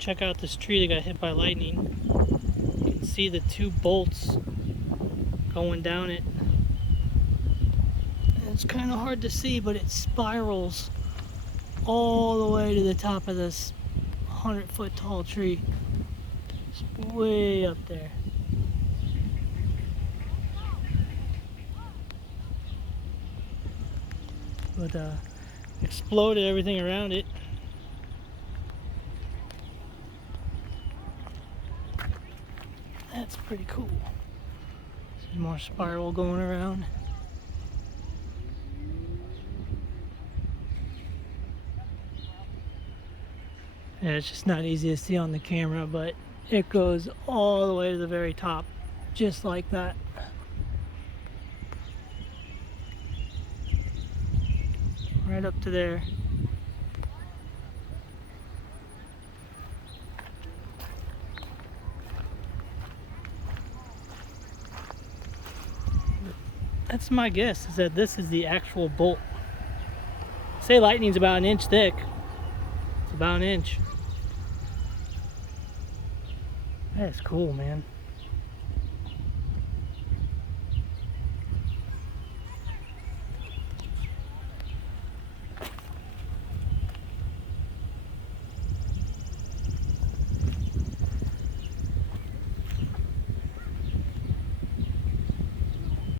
check out this tree that got hit by lightning. You can see the two bolts going down it. And it's kind of hard to see, but it spirals all the way to the top of this 100-foot tall tree. It's way up there. But exploded everything around it. That's pretty cool. Some more spiral going around. Yeah, it's just not easy to see on the camera, but it goes all the way to the very top, just like that. Right up to there. That's my guess, is that this is the actual bolt. Say lightning's about an inch thick. It's about an inch. That's cool, man.